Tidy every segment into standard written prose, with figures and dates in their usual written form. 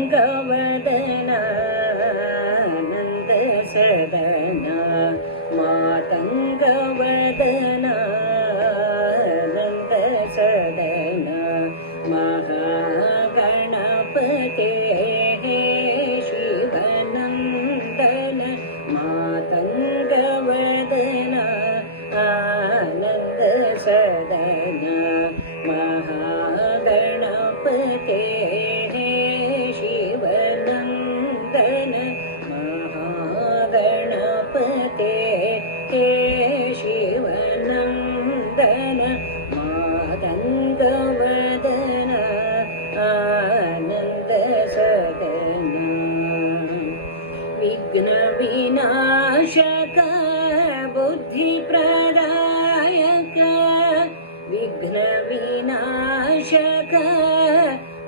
ಮಾತಂಗವದನ ನಂದ ಸದನ ಮಾತಂಗವದನ ನಂದ ಸದನ ಮಹಾಗಣಪತೆ ಶಿವನಂದನ ಮಾತಂಗವದನ ಆನಂದ ಸದನ ಮಹಾಗಣಪತೆ ಶಿವನಂದನ ಮಹಾಗಣಪತೆ ಶಿವನಂದನ ಮಾತಂಗವದನ ಆನಂದ ಸದನ ವಿಘ್ನ ವಿನಾಶಕ ಬುದ್ಧಿ ಪ್ರದಾಯಕ ವಿಘ್ನ ವಿನಾಶಕ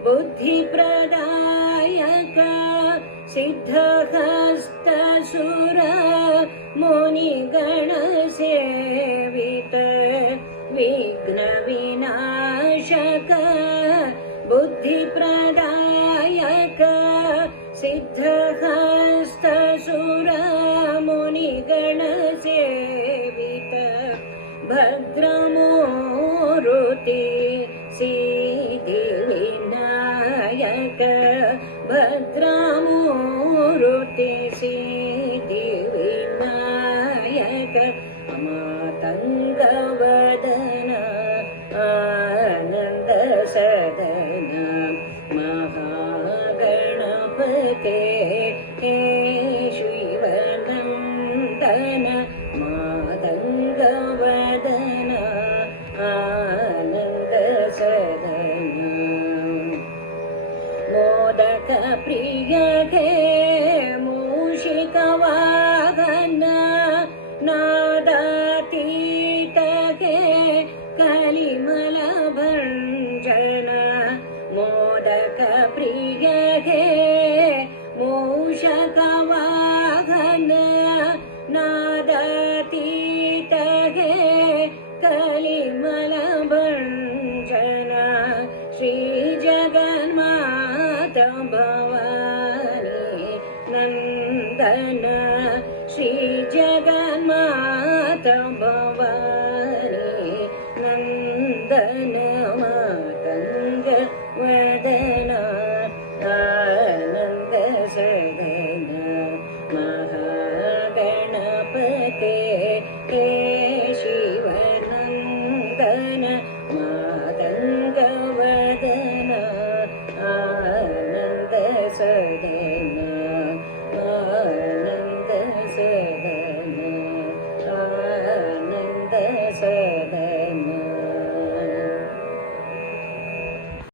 ಬುದ್ಧಿ ಪ್ರದಾಯಕ ಸಿದ್ಧಹಸ್ತ ಸುರ ಮುನಿಗಣ ಸೇವಿತ ವಿಘ್ನ ವಿನಾಶಕ ಬುದ್ಧಿ ಪ್ರದಾಯಕ ಸಿದ್ಧಹಸ್ತ ಸುರ ಮುನಿಗಣ ಸೇವಿತ ಭದ್ರಮೂರುತಿ ಸಿದ್ಧಿ ವಿನಾಯಕ ಭದ್ರಮೂರುತಿ ಸಿದ್ಧಿ ವಿನಾಯಕ ಮಾತಂಗವದನ ಆನಂದ ಸದನ ಮಹಾಗಣಪತೆ ಶಿವನಂದನ ಮಾತಂಗವದನ ಆನಂದ ಸದನ ಮೋದಕ ಪ್ರಿಯಗೆ ಮೂಷಿಕ ವಾಹನ ನಾದಾತೀತಗೆ ಕಲಿಮಲ ಭಂಜನ ಮೋದಕ ಪ್ರಿಯ